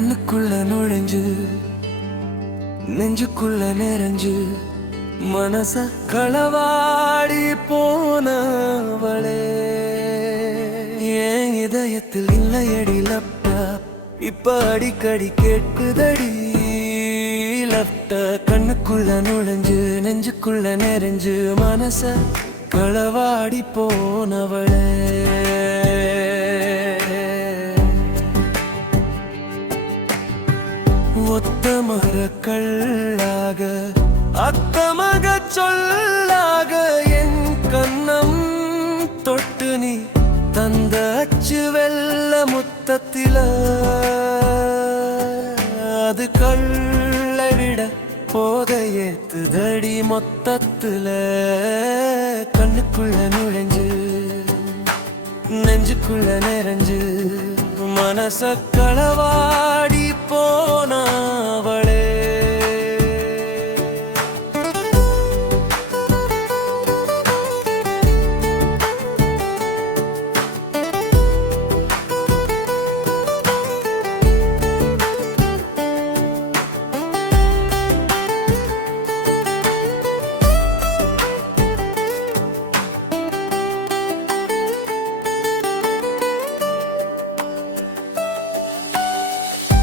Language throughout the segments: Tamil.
கண்ணுக்குள்ள நுழைஞ்சு நெஞ்சுக்குள்ள நிறைஞ்சு மனச களவாடி போனவளே. ஏன் இதயத்தில் இல்லையடி லப்டாப் இப்ப அடிக்கடி கேட்டுதடி லப்ட கண்ணுக்குள்ள நுழைஞ்சு நெஞ்சுக்குள்ள நிறைஞ்சு மனச களவாடி போனவளே. ஒத்த மரக்கள்ளாக அத்தமக சொல்லாக என் கண்ணம் தொட்டு நீ தந்த அச்சு வெள்ள முத்தத்தில. அது கள்ளை விட போத ஏத்துதடி மொத்தத்துல. கண்ணுக்குள்ள நுழைஞ்சு நெஞ்சுக்குள்ள நிறைஞ்சு மனச களவாடி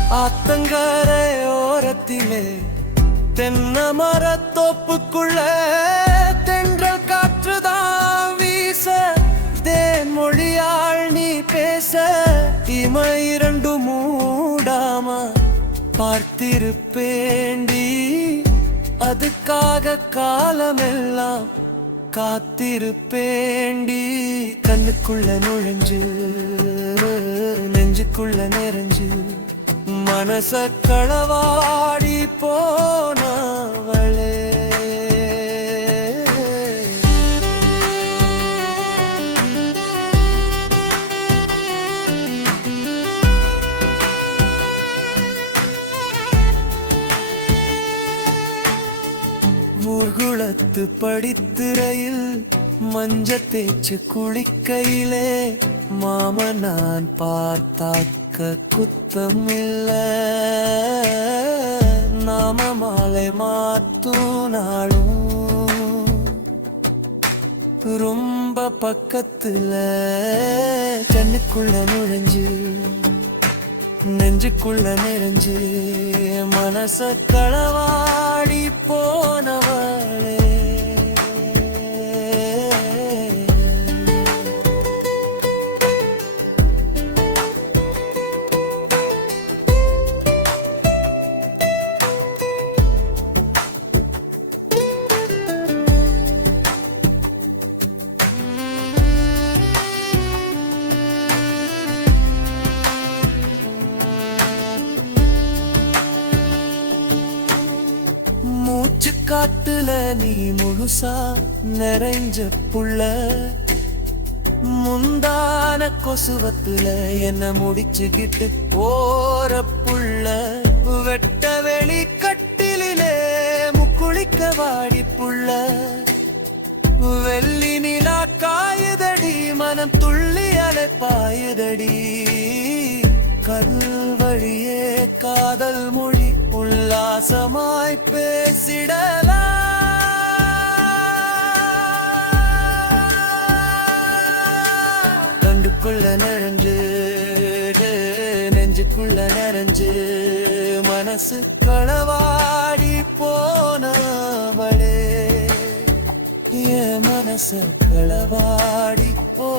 ஆத்தங்கரை ஓரத்திலே தென்ன மரத்தோப்புக்குள்ள தென்றல் காற்றுதான் வீச தேன் மொழியாள் நீ பேச இமை இரண்டு மூடாம பார்த்திருப்பேண்டி. அதுக்காக காலமெல்லாம் காத்திருப்பேண்டி. கண்ணுக்குள்ள நுழைஞ்சு நெஞ்சுக்குள்ள நிறைஞ்சு மனச களவாடி போனவளே. ஊர்குளத்து படித்துறையில் மஞ்ச தேய்ச்சு குளிக்கையிலே மாம நான் பார்த்தாக்க குத்தம் இல்ல நாம மாலை மாத்தும் நாளும் ரொம்ப பக்கத்துல கண்ணுக்குள்ள நுழைஞ்சு நெஞ்சுக்குள்ள நிறைஞ்சு மனச களவாடி போனவளே. மூச்சு காத்துல நீ முழுசா நிறைஞ்ச புள்ள. முந்தான கொசுவத்துல என்ன முடிச்சுக்கிட்டு போற புள்ள. வெட்ட வெளி கட்டிலே முக்குளிக்க வாடி புள்ள. வெள்ளி நிலா காயுதடி மனம் துள்ளி அலை அலைப்பாயுதடி கல்வழியே காதல் மொழி உல்லாசமாய் பேசிடலாம். கண்டுக்குள்ள நிறைஞ்சு நெஞ்சுக்குள்ள நிறைஞ்சு மனசு களவாடி போனவளே. என் மனசு களவாடி போ